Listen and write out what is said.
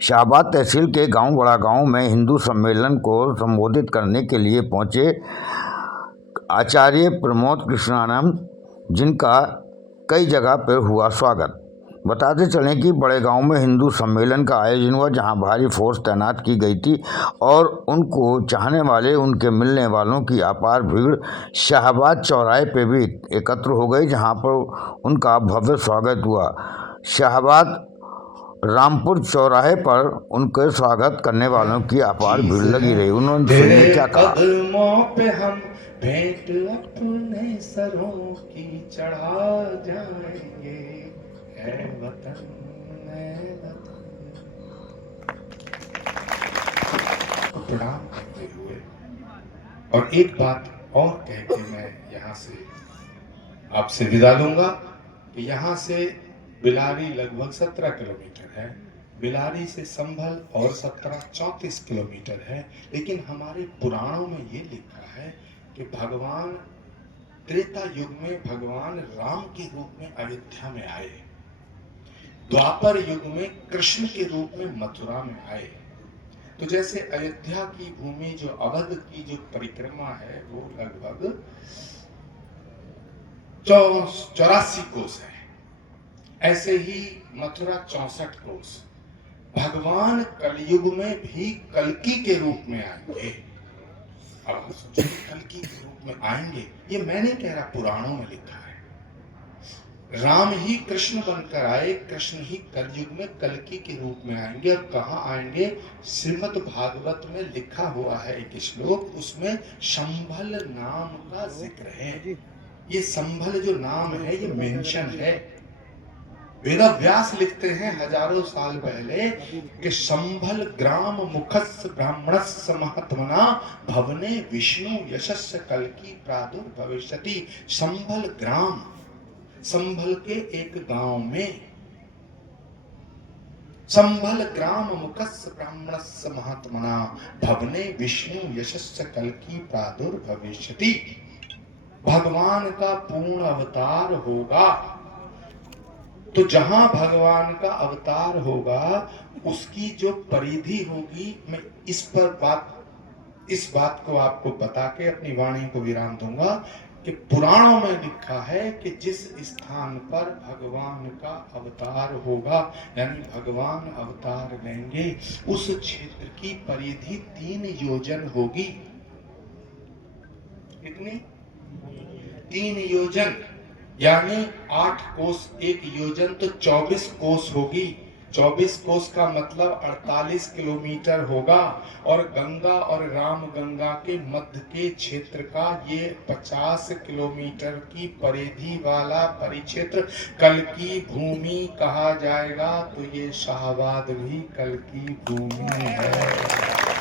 शाहबाद तहसील के गांव बड़ा गांव में हिंदू सम्मेलन को संबोधित करने के लिए पहुंचे आचार्य प्रमोद कृष्णानंद, जिनका कई जगह पर हुआ स्वागत। बताते चलें कि बड़े गांव में हिंदू सम्मेलन का आयोजन हुआ, जहां भारी फोर्स तैनात की गई थी और उनको चाहने वाले, उनके मिलने वालों की अपार भीड़ शाहबाद चौराहे पे भी एकत्र हो गई, जहां पर उनका भव्य स्वागत हुआ। शाहबाद रामपुर चौराहे पर उनके स्वागत करने वालों की अपार भीड़ लगी रही। उन्होंने सुनिए क्या कहा। कदमों पे हम भेंट अपने सरों की चढ़ा जाएंगे, है वतन, है वतन। प्रणाम करते हुए और एक बात और कह के मैं यहाँ से आपसे विदा लूंगा कि यहाँ से बिलारी लगभग 17 किलोमीटर है, बिलारी से संभल और 34 किलोमीटर है। लेकिन हमारे पुराणों में ये लिखा है कि भगवान त्रेता युग में भगवान राम के रूप में अयोध्या में आए, द्वापर युग में कृष्ण के रूप में मथुरा में आए। तो जैसे अयोध्या की भूमि जो अवध की जो परिक्रमा है वो लगभग 84 कोस है, ऐसे ही मथुरा 64 कोस। भगवान कलयुग में भी कल्कि के रूप में आएंगे। अब आप सोचिए, कल्कि के रूप में आएंगे, ये मैं नहीं कह रहा, पुराणों में लिखा है। राम ही कृष्ण बनकर आए, कृष्ण ही कलयुग में कल्कि के रूप में आएंगे। और कहाँ आएंगे? श्रीमद् भागवत में लिखा हुआ है एक श्लोक, उसमें संभल नाम का जिक्र है। ये संभल जो नाम है ये मेंशन है। वेदव्यास लिखते हैं हजारों साल पहले कि संभल ग्राम मुखस्य ब्राह्मणस्य महात्मना भवने विष्णु यशस्य कल्कि प्रादुर्भविष्यति। संभल ग्राम, संभल के एक गांव में, संभल ग्राम मुखस्य ब्राह्मणस्य महात्मना भवने विष्णु यशस्य कल्कि प्रादुर्भविष्यति। भगवान का पूर्ण अवतार होगा, तो जहां भगवान का अवतार होगा उसकी जो परिधि होगी, मैं इस बात को आपको बता के अपनी वाणी को विराम दूंगा कि पुराणों में लिखा है कि जिस स्थान पर भगवान का अवतार होगा, यानी भगवान अवतार लेंगे, उस क्षेत्र की परिधि 3 योजन होगी। कितनी? 3 योजन, यानी 8 कोस एक योजन, तो 24 कोस होगी। 24 कोस का मतलब 48 किलोमीटर होगा। और गंगा और राम गंगा के मध्य के क्षेत्र का ये 50 किलोमीटर की परिधि वाला परिक्षेत्र कल्कि भूमि कहा जाएगा। तो ये शाहबाद भी कल्कि भूमि है।